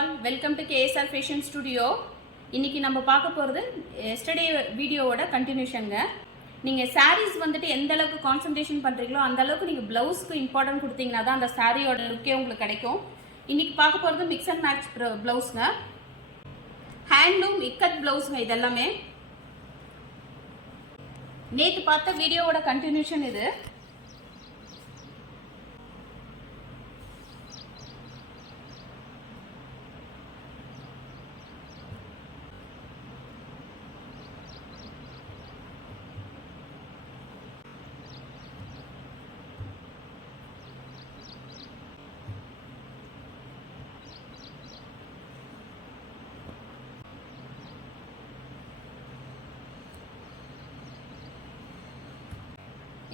all, welcome to KSR Fashion Studio. இன்னைக்கு நம்ம பார்க்க போறது எஸ்டர்டே வீடியோவோட கண்டினியூஷன்ங்க. நீங்க sarees வந்துட்டு எந்த அளவுக்கு கான்சன்ட்ரேஷன் பண்றீங்களோ அந்த அளவுக்கு நீங்க ப்ளவுஸ்க்கு இம்பார்ட்டன்ட் கொடுத்தீங்கன்னா தான் அந்த சாரியோட லுக்கே உங்களுக்கு கிடைக்கும். இன்னைக்கு பார்க்க போறது மிக்ஸ் அண்ட் மேட்ச் ப்ளவுஸ்ங்க. ஹேண்ட்லூம் இக்கட் ப்ளவுஸ்ங்க இதெல்லாமே. நேத்து பார்த்த வீடியோவோட கண்டினியூஷன் இது.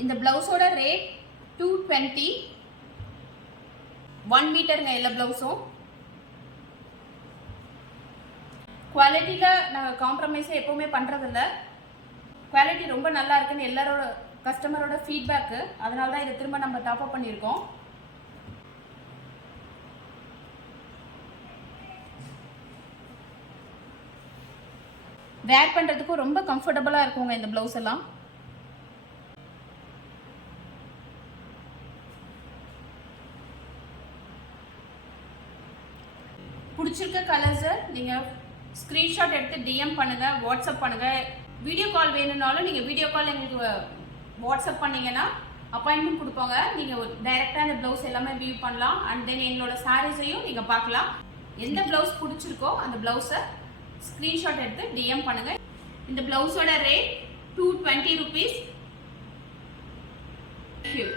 இந்த பிளவுஸோட ரேட் 220, 1 மீட்டருங்க எல்லா பிளவுஸும். குவாலிட்டியில் நாங்கள் காம்ப்ரமைஸே எப்போவுமே பண்ணுறதில்ல. குவாலிட்டி ரொம்ப நல்லா இருக்குன்னு எல்லாரோட கஸ்டமரோட ஃபீட்பேக்கு, அதனால தான் இதை திரும்ப நம்ம டாப்அப் பண்ணியிருக்கோம். வேர் பண்ணுறதுக்கும் ரொம்ப கம்ஃபர்டபுளாக இருக்குங்க இந்த ப்ளவுஸ் எல்லாம். பிடிச்சிருக்க கலர்ஸை நீங்கள் ஸ்க்ரீன்ஷாட் எடுத்து டிஎம் பண்ணுங்கள், வாட்ஸ்அப் பண்ணுங்கள். வீடியோ கால் வேணும்னாலும் நீங்கள் வீடியோ கால் எங்களுக்கு வாட்ஸ்அப் பண்ணிங்கன்னா அப்பாயின்மெண்ட் கொடுப்பாங்க. நீங்கள் டைரெக்டாக அந்த ப்ளவுஸ் எல்லாமே வியூ பண்ணலாம். அண்ட் தென் எங்களோட சாரீஸையும் நீங்கள் பார்க்கலாம். எந்த ப்ளவுஸ் பிடிச்சிருக்கோ அந்த ப்ளவுஸை ஸ்க்ரீன்ஷாட் எடுத்து டிஎம் பண்ணுங்கள். இந்த ப்ளவுஸோட ரேட் 220 rupees. Thank you.